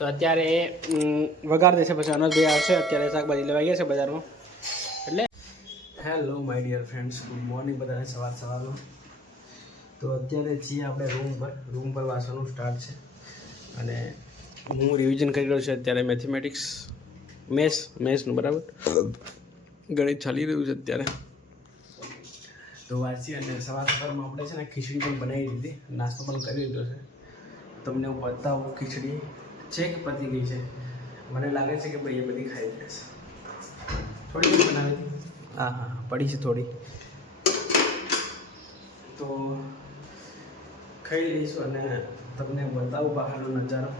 તો અત્યારે વઘાર દેશે, પછી અનસભાઈ આવશે. અત્યારે શાકભાજી લેવા ગયા છે બજારમાં. એટલે hello my dear friends, good morning બધાને સવારમાં. તો અત્યારે છીએ આપણે રૂમ પર વાંચવાનું સ્ટાર્ટ છે. અને હું રિવિઝન કરી રહ્યો છું અત્યારે મેથેમેટિક્સ મેથ્સનું બરાબર ગણિત ચાલી રહ્યું છે અત્યારે. તો વાંચી અને સવારમાં આપણે છે ને ખીચડી પણ બનાવી દીધી, નાસ્તો પણ કરી લીધો છે. તમને હું બતાવું ખીચડી છે કે પતી ગઈ છે. મને લાગે છે કે ભાઈ એ બધી ખાઈ જશે. થોડી બધી બનાવી હતી, હા પડી છે થોડી, તો ખાઈ લઈશું અને તમને બતાવું બહારનો નજારો.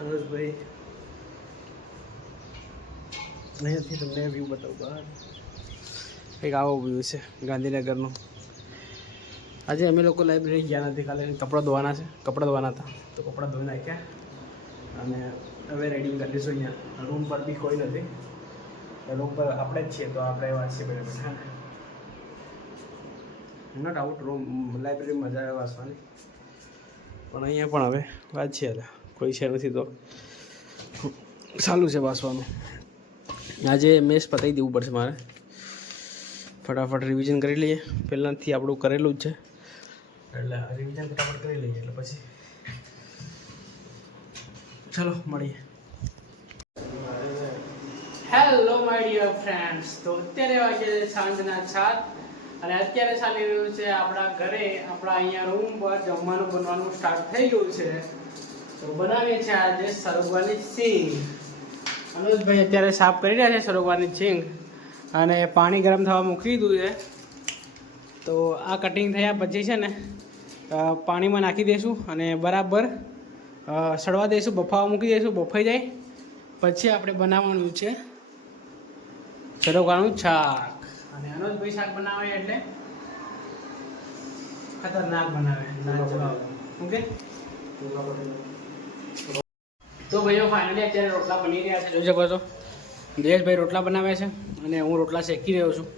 અનુજભાઈ અહીંયાથી તમને વ્યૂ બતાવું બહાર. કંઈક આવો વ્યૂ છે ગાંધીનગરનો. આજે અમે લોકો લાઇબ્રેરી ગયા નથી, ખાલી કપડાં ધોવાના હતા તો કપડાં ધોઈ નાખ્યા અને હવે રેડી કરી દઈશું. અહીંયા રૂમ પર બી કોઈ નથી, રૂમ પર આપણે જ છીએ તો આપણે વાંચીએ બરાબર. હા, નોટ આઉટ રૂમ લાઇબ્રેરીમાં મજા આવે વાંચવાની, પણ અહીંયા પણ હવે વાંચીએ કોઈ છે નથી તો સારું છે વાંચવાનું. આજે મેથ્સ પતાવી દેવું પડશે મારે, ફટાફટ રિવિઝન કરી લઈએ. પહેલાંથી આપણું કરેલું જ છે એટલે રિવિઝન ફટાફટ કરી લઈએ એટલે પછી ચલો મળીએ. હેલો માય ડિયર ફ્રેન્ડ્સ, તો અત્યારે વાગે સાંજના 7 અને અત્યારે ચાલી રહ્યું છે આપણા ઘરે, આપણા અહીંયા રૂમ પર જમવાનું બનવાનું સ્ટાર્ટ થઈ ગયું છે. તો બનાવીએ છીએ આજે સરગવાની સિંગ. અનુજભાઈ અત્યારે સાફ કરી રહ્યા છે સરગવાની સિંગ અને પાણી ગરમ થવા મૂકી દીધું છે. તો આ કટિંગ થયા પછી છે ને પાણીમાં નાખી દઈશું અને બરાબર સડવા દઈશું, બફાવા મૂકી દઈશું. બફાઈ જાય પછી આપણે બનાવવાનું છે સરગવાનું શાક. અને અનુજભાઈ શાક બનાવે એટલે ખતરનાક બનાવે, ઓકે. તો ભાઈઓ ફાઇનલી અત્યારે રોટલા બની રહ્યા છે, જોઈ શકો છો. જયેશભાઈ રોટલા બનાવે છે અને હું રોટલા શેકી રહ્યો છું.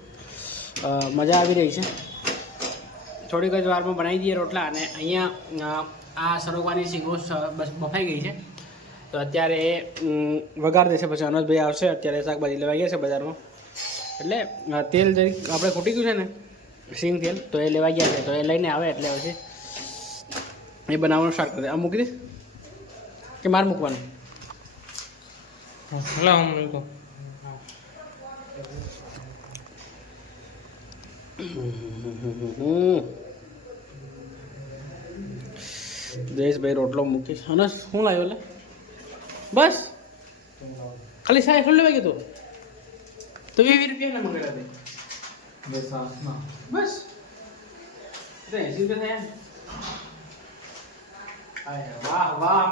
મજા આવી રહી છે. થોડીક જ વારમાં બનાવી દઈએ રોટલા. અને અહીંયા આ સરગવાની શીંગો બફાઈ ગઈ છે તો અત્યારે વઘાર દેશે, પછી અનસભાઈ આવશે. અત્યારે શાકભાજી લેવા ગયા છે બજારમાં. એટલે તેલ જરીક આપણે ખૂટી ગયું છે ને સિંગ તેલ, તો એ લેવા ગયા છે. તો એ લઈને આવે એટલે પછી એ બનાવવાનું સ્ટાર્ટ કરી દે. આ મૂકી દે કે મારે મૂકવાનું? જયેશભાઈ રોટલો મૂકીશ. અને શું લાવ્યો? એટલે બસ ખાલી સાહેબ એટલું લેવા ગયું તો 20 રૂપિયા ના મંગાવ્યા બસ 80 રૂપિયા થયા. વાહ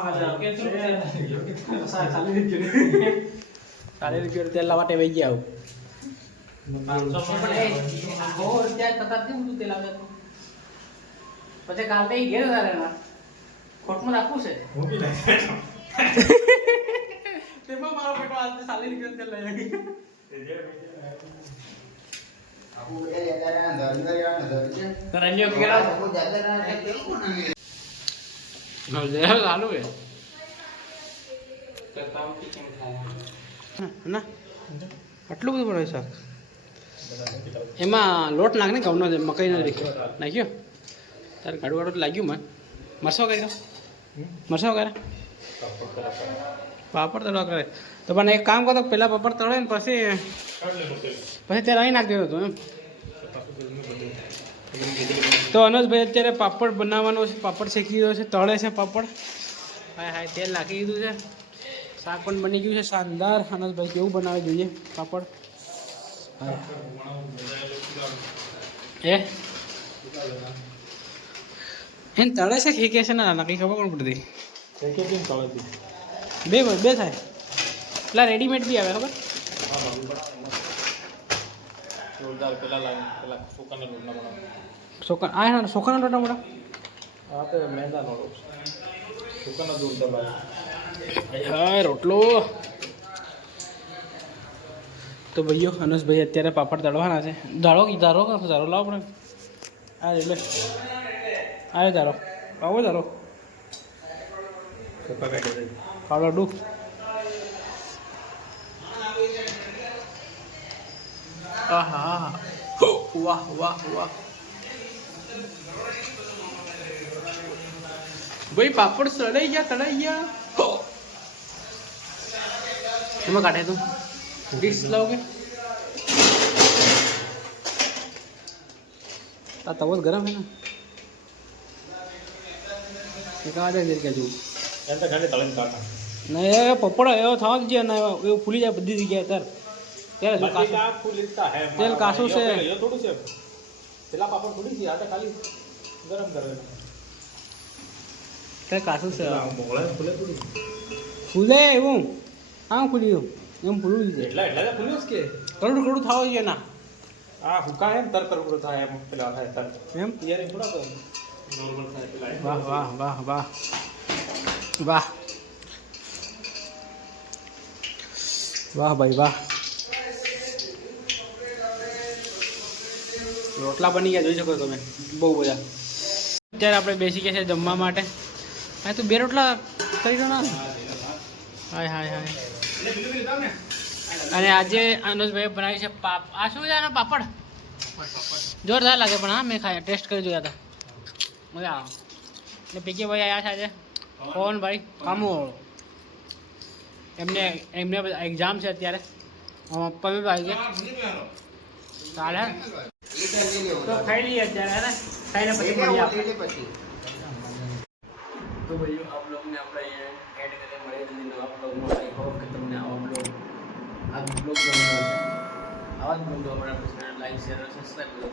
₹40 તેલ લાવવા ટેવાઈ ગયા આવું. પછી કાલ કઈ ઘેર ખોટમાં રાખવું છે તેમાં મારો બેટો આજે ₹40 તેલ લઈ ના આટલું બધું પડે શાક. એમાં લોટ નાખ ને ઘઉંનો, મકાઈનો નાખ્યો. તારે ગાડું વાળું લાગ્યું મને. મરસો કરી દો, મરસો કરે પાપડ તળવા કરે. તો પણ એક કામ કરો, પહેલાં પાપડ તળે ને પછી ત્યારે અહીં નાખી દેતો હતો એમ. તો અનસભાઈ અત્યારે પાપડ બનાવવાનો છે, પાપડ શેકી રહ્યો છે, તળે છે પાપડ. હાય તેલ નાખી દીધું છે. શાક પણ બની ગયું છે શાનદાર. અનસભાઈ કેવું બનાવે જોઈએ પાપડ. એને તળે છે કે કે છે ના નક્કી ખબર કોણ પડતી. બે થાય પેલા રેડીમેડ બી આવે ખબર. સોકાના લોટા મોટા હા રોટલો. તો ભાઈઓ અનસભાઈ અત્યારે પાપડ તળવાના છે. ધારો લાવો પડે. આ એટલે આવ્યો ધારો, આવો ધારો કાળો ડૂ આહા વાહ વાહ વાહ ભાઈ પાપડ તળાઈ ગયા એમાં કાઢે તું ડીશ લાવગે આ તવો ગરમ હે ને એકા દે કે જો એમ તો ખાલી તળીને કાઢા નહીં પપડો એવો થવા જ ને એવું ફૂલી જાય બધી જગ્યાએ ત્યારે જો તેલ કાસું છે એ થોડું છે પેલા પાપડ થોડી છે આ તો ખાલી ગરમ કરે તેલ કાસું છે મોળા ફૂલે થોડી ફૂલે એવું હા ફૂલ્યું એમ ફૂલું જ એટલા ફૂલ્યું કે કડું થવા જોઈએ ના આ હુકા એમ તર કરકડો થાય એમ પેલા થાય તર એમ યાર થોડા તો નોર્મલ થાય પેલા વાહ વાહ વાહ વાહ વાહ વાહ ભાઈ વાહ રોટલા બની ગયા જોઈ શકો તમે બહુ બધા અત્યારે આપણે બેસી ગયા છે જમવા માટે હા તું બે રોટલા કરી દો ના હાય હાય હાય અને આજે અનુજભાઈ બનાવી છે આ શું છે આનો પાપડ જોરદાર લાગે પણ હા મેં ખાયા ટેસ્ટ કરી જોયા હતા મજા આવે એટલે પીકે ભાઈ આવ્યા છે આજે પવનભાઈ કામુવાળો એમને એક્ઝામ છે અત્યારે પમીભાઈ છે ચાલે તો ખાઈ લઈએ અત્યારે હે ને ખાઈને પછી મળીએ આપણે તો ભાઈઓ આપ લોકોને આપણે અહીંયા એડ કરીને મળીએ જલ્દી નવા બ્લોગમાં આઈ હોપ કે તમને આવા બ્લોગ ગમ્યો હશે આવા જ બ્લોગ અમારા લાઈક શેર અને સબસ્ક્રાઈબ કરો